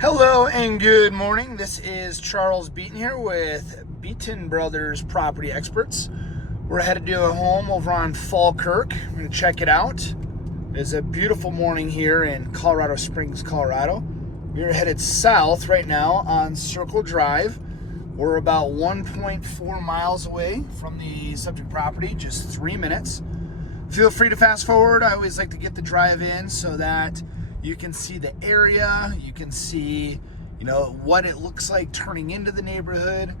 Hello and good morning. This is Charles Beaton here with Beaton Brothers Property Experts. We're headed to a home over on Falkirk. We're going to check it out. It's a beautiful morning here in Colorado Springs, Colorado. We're headed south right now on Circle Drive. We're about 1.4 miles away from the subject property, just 3 minutes. Feel free to fast forward. I always like to get the drive in so that you can see the area, you can see, what it looks like turning into the neighborhood.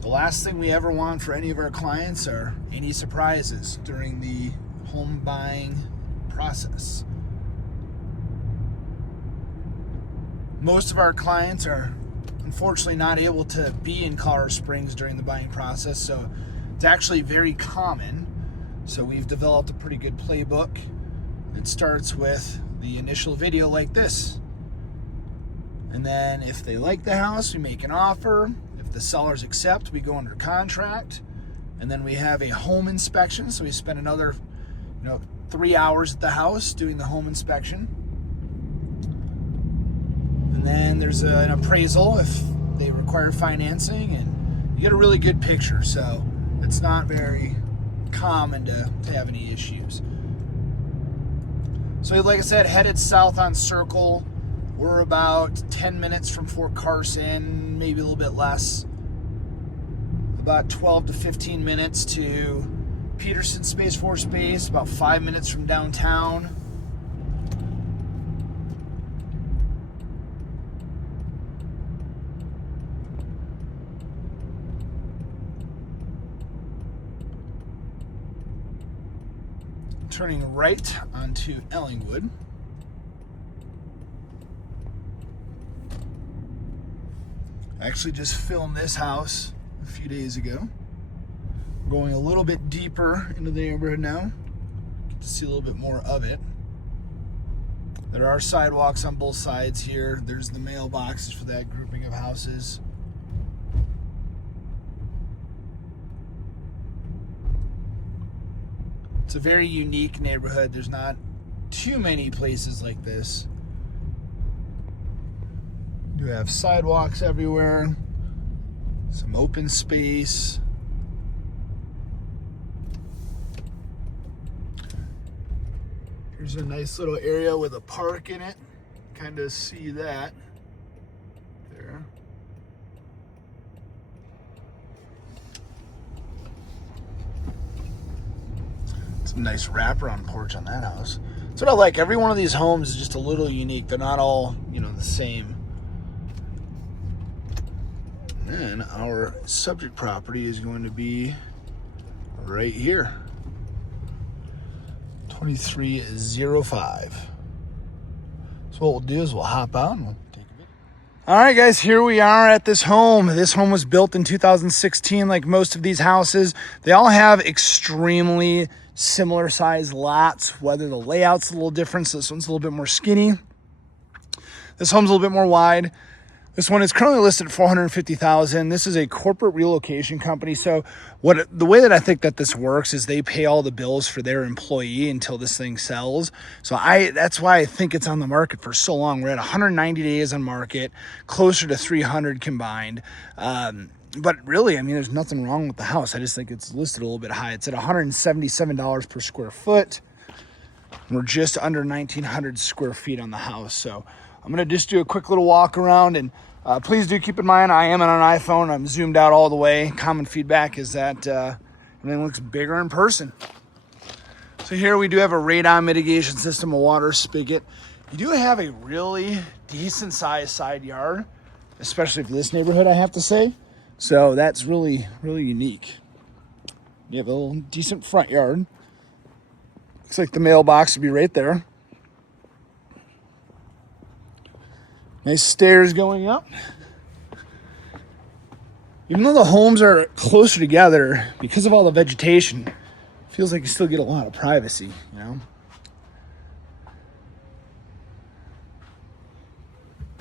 The last thing we ever want for any of our clients are any surprises during the home buying process. Most of our clients are unfortunately not able to be in Colorado Springs during the buying process, so it's actually very common. So we've developed a pretty good playbook. It starts with the initial video like this. And then if they like the house, we make an offer. If the sellers accept, we go under contract. And then we have a home inspection. So we spend another 3 hours at the house doing the home inspection. And then there's an appraisal if they require financing, and you get a really good picture. So it's not very common to have any issues. So like I said, headed south on Circle. We're about 10 minutes from Fort Carson, maybe a little bit less. About 12 to 15 minutes to Peterson Space Force Base, about 5 minutes from downtown. Turning right onto Ellingwood. I actually just filmed this house a few days ago. Going a little bit deeper into the neighborhood now. Get to see a little bit more of it. There are sidewalks on both sides here. There's the mailboxes for that grouping of houses. It's a very unique neighborhood. There's not too many places like this. You have sidewalks everywhere, some open space. Here's a nice little area with a park in it. Kind of see that there. Some nice wraparound porch on that house. That's what I like. Every one of these homes is just a little unique. They're not all, the same. And then our subject property is going to be right here. 2305. So what we'll do is we'll hop out and we'll take a bit. All right, guys, here we are at this home. This home was built in 2016, like most of these houses. They all have extremely similar size lots, whether the layout's a little different. So this one's a little bit more skinny. This home's a little bit more wide. This one is currently listed at $450,000. This is a corporate relocation company. So the way that I think that this works is they pay all the bills for their employee until this thing sells. So that's why I think it's on the market for so long. We're at 190 days on market, closer to 300 combined. But really, there's nothing wrong with the house. I just think it's listed a little bit high. It's at $177 per square foot. We're just under 1,900 square feet on the house. So I'm going to just do a quick little walk around, and please do keep in mind I am on an iPhone. I'm zoomed out all the way. Common feedback is that everything looks bigger in person. So here we do have a radon mitigation system, a water spigot. You do have a really decent sized side yard, especially for this neighborhood, I have to say. So that's really, really unique. You have a little decent front yard. Looks like the mailbox would be right there. Nice stairs going up. Even though the homes are closer together, because of all the vegetation, it feels like you still get a lot of privacy,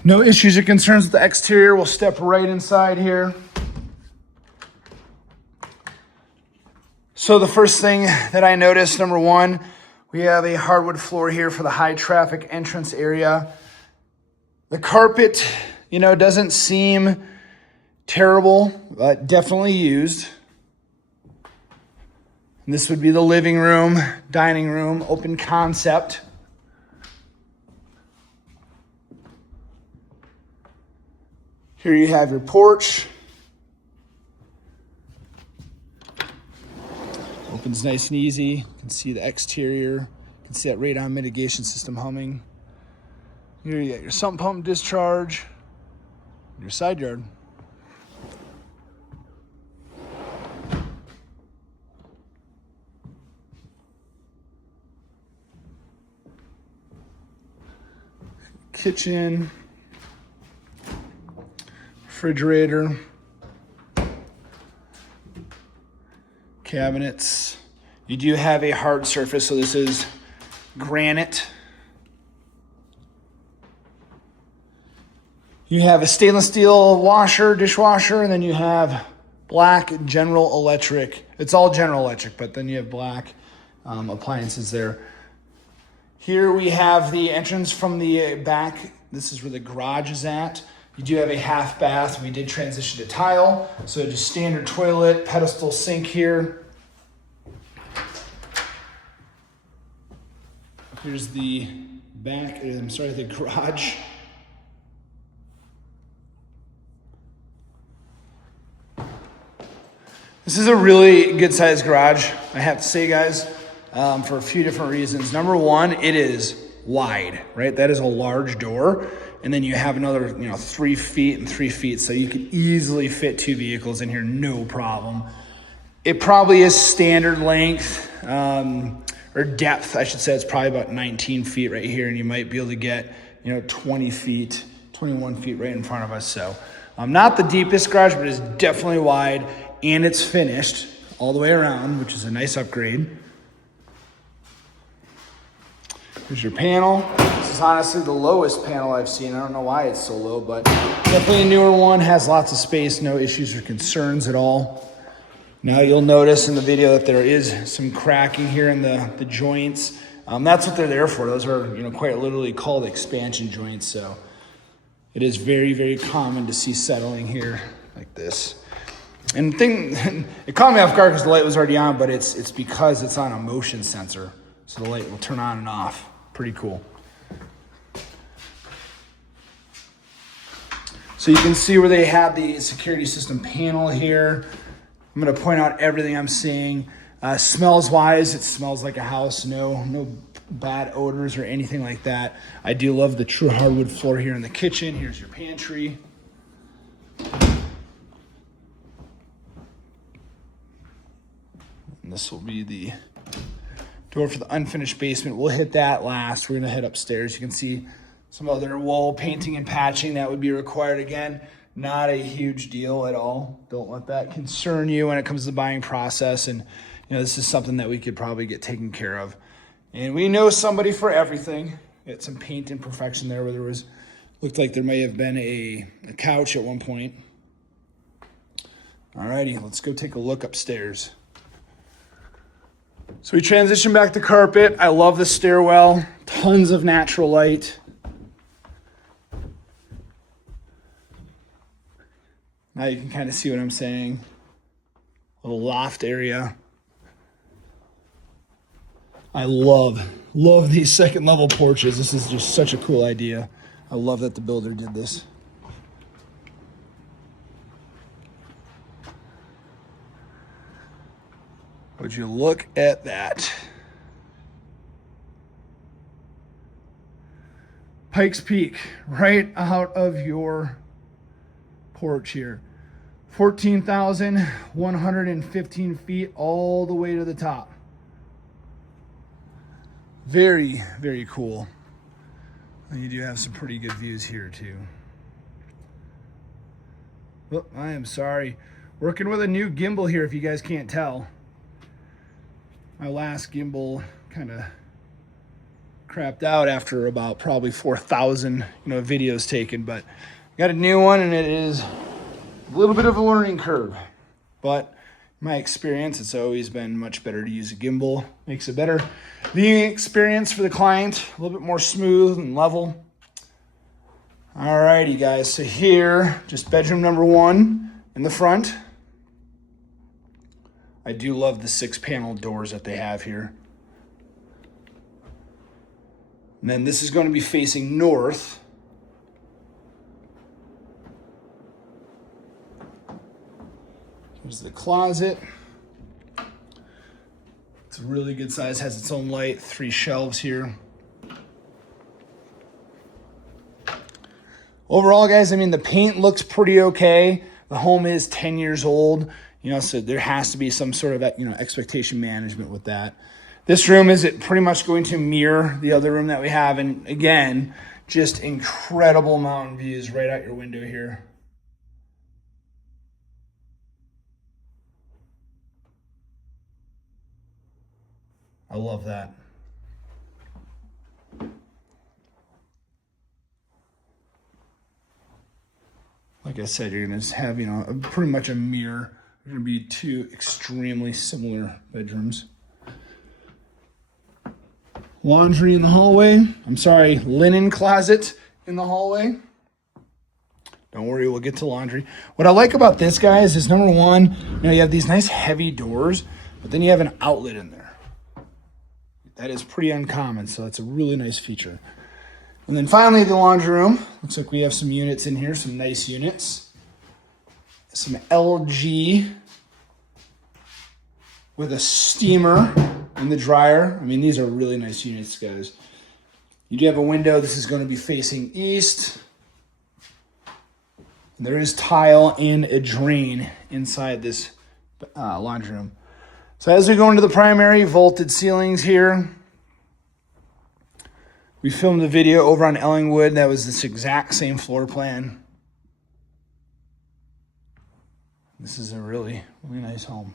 No issues or concerns with the exterior. We'll step right inside here. So the first thing that I noticed, number one, we have a hardwood floor here for the high traffic entrance area. The carpet, you know, doesn't seem terrible, but definitely used. And this would be the living room, dining room, open concept. Here you have your porch. Opens nice and easy. You can see the exterior. You can see that radon mitigation system humming. Here you got your sump pump discharge, your side yard. Kitchen, refrigerator, cabinets. You do have a hard surface, so this is granite. You have a stainless steel washer, dishwasher, and then you have black General Electric. It's all General Electric, but then you have black appliances there. Here we have the entrance from the back. This is where the garage is at. You do have a half bath. We did transition to tile, so just standard toilet, pedestal sink here. Here's the back, the garage. This is a really good sized garage, I have to say, guys, for a few different reasons. Number one, it is wide, right? That is a large door. And then you have another, 3 feet and 3 feet. So you could easily fit 2 vehicles in here, no problem. It probably is standard length, or depth, I should say. It's probably about 19 feet right here. And you might be able to get, 20 feet, 21 feet right in front of us. So not the deepest garage, but it's definitely wide. And it's finished all the way around, which is a nice upgrade. Here's your panel. This is honestly the lowest panel I've seen. I don't know why it's so low, but definitely a newer one. Has lots of space, no issues or concerns at all. Now you'll notice in the video that there is some cracking here in the joints. That's what they're there for. Those are, quite literally called expansion joints. So it is very, very common to see settling here like this. And it caught me off guard because the light was already on, but it's because it's on a motion sensor. So the light will turn on and off. Pretty cool. So you can see where they have the security system panel here. I'm going to point out everything I'm seeing. Smells wise, it smells like a house. No bad odors or anything like that. I do love the true hardwood floor here in the kitchen. Here's your pantry. And this will be the door for the unfinished basement. We'll hit that last. We're going to head upstairs. You can see some other wall painting and patching that would be required. Again, not a huge deal at all. Don't let that concern you when it comes to the buying process. And, this is something that we could probably get taken care of. And we know somebody for everything. Got some paint imperfection there where looked like there may have been a couch at one point. Alrighty, let's go take a look upstairs. So we transition back to carpet. I love the stairwell. Tons of natural light. Now you can kind of see what I'm saying. A little loft area. I love these second level porches. This is just such a cool idea. I love that the builder did this. Would you look at that? Pikes Peak, right out of your porch here. 14,115 feet all the way to the top. Very, very cool. And you do have some pretty good views here too. Oh, I am sorry. Working with a new gimbal here if you guys can't tell. My last gimbal kind of crapped out after about probably 4,000 videos taken, but got a new one and it is a little bit of a learning curve. But in my experience, it's always been much better to use a gimbal. Makes it better viewing experience for the client, a little bit more smooth and level. Alrighty, guys. So here, just bedroom number 1 in the front. I do love the 6-panel doors that they have here. And then this is going to be facing north. Here's the closet. It's a really good size, has its own light, 3 shelves here. Overall, guys, I mean, the paint looks pretty okay. The home is 10 years old, you know, so there has to be some sort of, you know, expectation management with that. This room is pretty much going to mirror the other room that we have. And again, just incredible mountain views right out your window here. I love that. Like I said, you're going to have, you know, pretty much a mirror. They're going to be 2 extremely similar bedrooms. Laundry in the hallway. I'm sorry, linen closet in the hallway. Don't worry, we'll get to laundry. What I like about this, guys, is number 1, you know, you have these nice heavy doors, but then you have an outlet in there. That is pretty uncommon, so it's a really nice feature. And then finally, the laundry room. Looks like we have some units in here, some nice units. Some LG with a steamer in the dryer. I mean, these are really nice units, guys. You do have a window. This is going to be facing east. And there is tile and a drain inside this laundry room. So as we go into the primary, vaulted ceilings here. We filmed a video over on Ellingwood that was this exact same floor plan. This is a really, really nice home.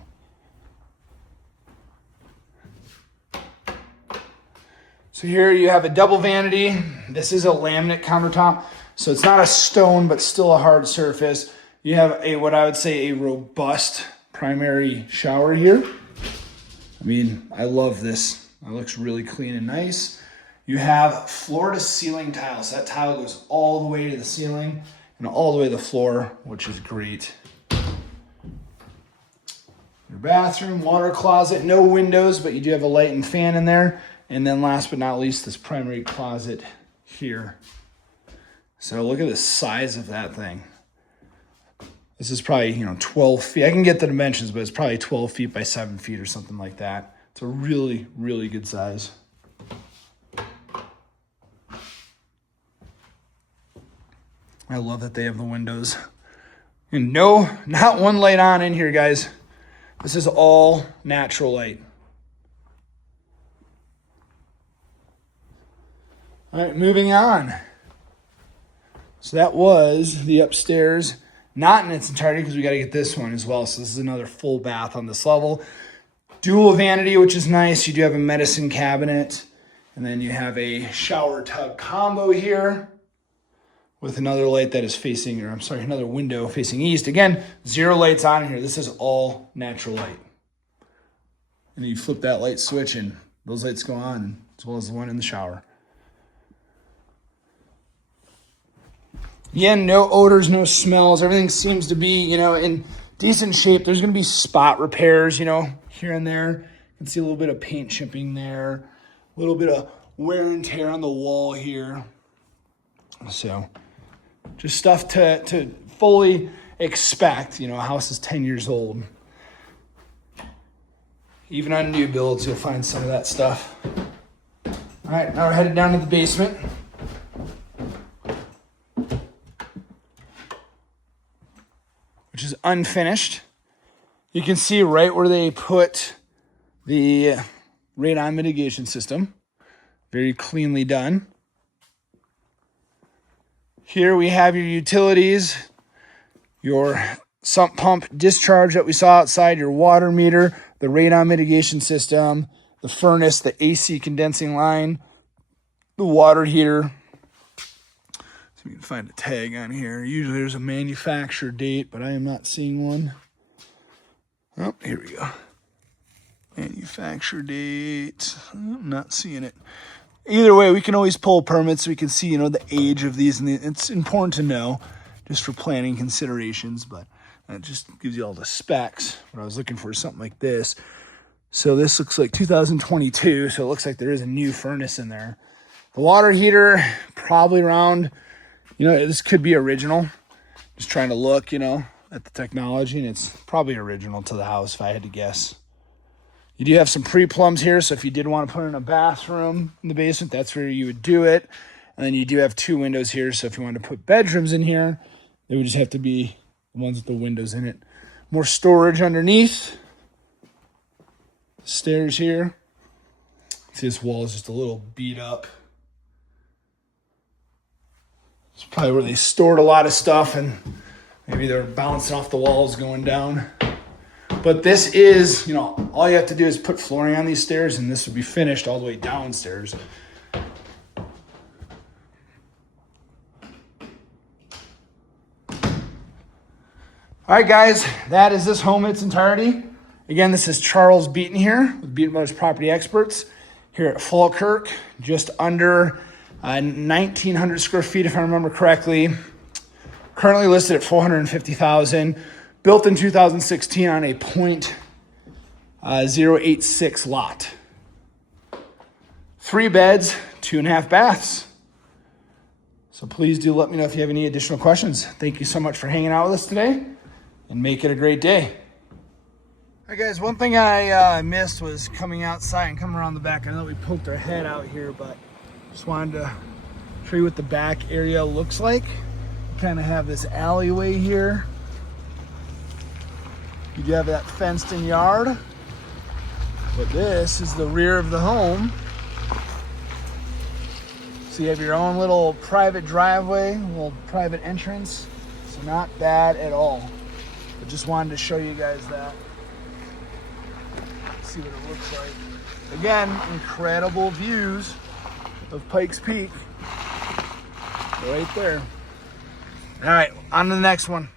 So here you have a double vanity. This is a laminate countertop. So it's not a stone, but still a hard surface. You have a, what I would say, a robust primary shower here. I mean, I love this. It looks really clean and nice. You have floor to ceiling tiles. That tile goes all the way to the ceiling and all the way to the floor, which is great. Your bathroom, water closet, no windows, but you do have a light and fan in there. And then last but not least, this primary closet here. So look at the size of that thing. This is probably, you know, 12 feet. I can get the dimensions, but it's probably 12 feet by 7 feet or something like that. It's a really, really good size. I love that they have the windows. And no, not one light on in here, guys. This is all natural light. All right, moving on. So that was the upstairs, not in its entirety because we got to get this one as well. So this is another full bath on this level. Dual vanity, which is nice. You do have a medicine cabinet. And then you have a shower tub combo here with another light that is facing, or I'm sorry, another window facing east. Again, 0 lights on here. This is all natural light. And you flip that light switch and those lights go on, as well as the one in the shower. Again, no odors, no smells. Everything seems to be, you know, in decent shape. There's going to be spot repairs, you know, here and there. You can see a little bit of paint chipping there. A little bit of wear and tear on the wall here. So just stuff to fully expect. You know, a house is 10 years old. Even on new builds, you'll find some of that stuff. All right, now we're headed down to the basement. Which is unfinished. You can see right where they put the radon mitigation system. Very cleanly done. Here we have your utilities, your sump pump discharge that we saw outside, your water meter, the radon mitigation system, the furnace, the AC condensing line, the water heater. So we can find a tag on here. Usually there's a manufacturer date, but I am not seeing one. Oh, here we go. Manufacturer date. I'm not seeing it. either way, we can always pull permits so we can see, the age of these. And it's important to know just for planning considerations, but it just gives you all the specs. What I was looking for is something like this. So this looks like 2022. So it looks like there is a new furnace in there. The water heater, probably around, this could be original. Just trying to look, at the technology, and it's probably original to the house if I had to guess. You do have some pre-plumbs here, so if you did want to put in a bathroom in the basement, that's where you would do it. And then you do have 2 windows here, so if you wanted to put bedrooms in here, they would just have to be the ones with the windows in it. More storage underneath. Stairs here. See, this wall is just a little beat up. It's probably where they stored a lot of stuff, and maybe they're bouncing off the walls going down. But this is, all you have to do is put flooring on these stairs, and this would be finished all the way downstairs. All right, guys, that is this home in its entirety. Again, this is Charles Beaton here with Beaton Brothers Property Experts here at Falkirk, just under 1,900 square feet, if I remember correctly. Currently listed at $450,000. Built in 2016 on a .086 lot. 3 beds, 2.5 baths. So please do let me know if you have any additional questions. Thank you so much for hanging out with us today, and make it a great day. All right, guys, one thing I missed was coming outside and coming around the back. I know we poked our head out here, but just wanted to show you what the back area looks like. You kind of have this alleyway here. You do have that fenced in yard, but this is the rear of the home. So you have your own little private driveway, little private entrance. So not bad at all. But just wanted to show you guys that. See what it looks like. Again, incredible views of Pikes Peak. Right there. All right, on to the next one.